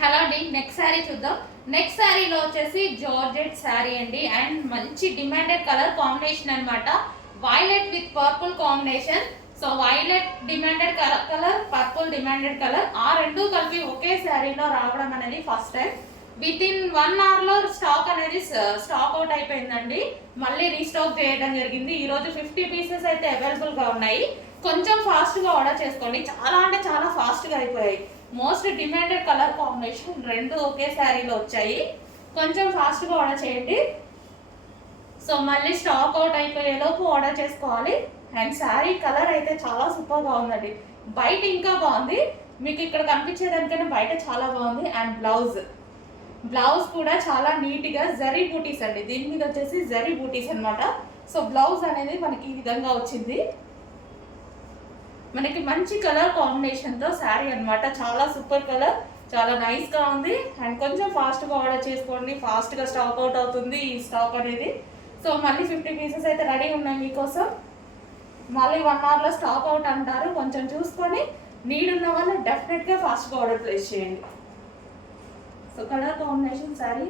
Hello అండి, next sari చూద్దాం. Next శారీలో వచ్చేసి జార్జెట్ శారీ అండి. అండ్ మంచి డిమాండెడ్ కలర్ కాంబినేషన్ అనమాట. Violet with purple combination. So violet demanded colour, purple demanded colour, ఆ రెండు కలిపి ఒకే శారీలో రావడం అనేది first time. With in 1 hour లో స్టాక్ అనేది స్టాక్ అవుట్ అయిపోయిందండి. మళ్ళీ రీస్టాక్ చేయడం జరిగింది. ఈరోజు 50 pieces అయితే అవైలబుల్గా ఉన్నాయి. కొంచెం ఫాస్ట్గా ఆర్డర్ చేసుకోండి. చాలా అంటే చాలా ఫాస్ట్గా అయిపోయాయి. మోస్ట్ డిమాండెడ్ కలర్ కాంబినేషన్ రెండు ఒకే శారీలో వచ్చాయి. కొంచెం ఫాస్ట్గా ఆర్డర్ చేయండి. సో మళ్ళీ స్టాక్ అవుట్ అయిపోయేలోపు ఆర్డర్ చేసుకోవాలి. అండ్ శారీ కలర్ అయితే చాలా సూపర్గా ఉందండి. బయట ఇంకా బాగుంది, మీకు ఇక్కడ కనిపించేదానికైనా బయట చాలా బాగుంది. అండ్ బ్లౌజ్ కూడా చాలా నీట్గా జరీ బూటీస్ అండి. దీని మీద వచ్చేసి జరీ బూటీస్ అనమాట. సో బ్లౌజ్ అనేది మనకి ఈ విధంగా వచ్చింది. మనకి మంచి కలర్ కాంబినేషన్తో శారీ అనమాట. చాలా సూపర్ కలర్, చాలా నైస్గా ఉంది. అండ్ కొంచెం ఫాస్ట్గా ఆర్డర్ చేసుకోండి, ఫాస్ట్గా స్టాక్ అవుట్ అవుతుంది ఈ స్టాక్ అనేది. సో మళ్ళీ 50 pieces అయితే రెడీ ఉన్నాయి మీకోసం. మళ్ళీ 1 hourలో స్టాక్ అవుట్ అంటారు. కొంచెం చూసుకొని నీడ్ ఉన్న వాళ్ళు డెఫినెట్గా ఫాస్ట్గా ఆర్డర్ ప్లేస్ చేయండి. So colour combination sari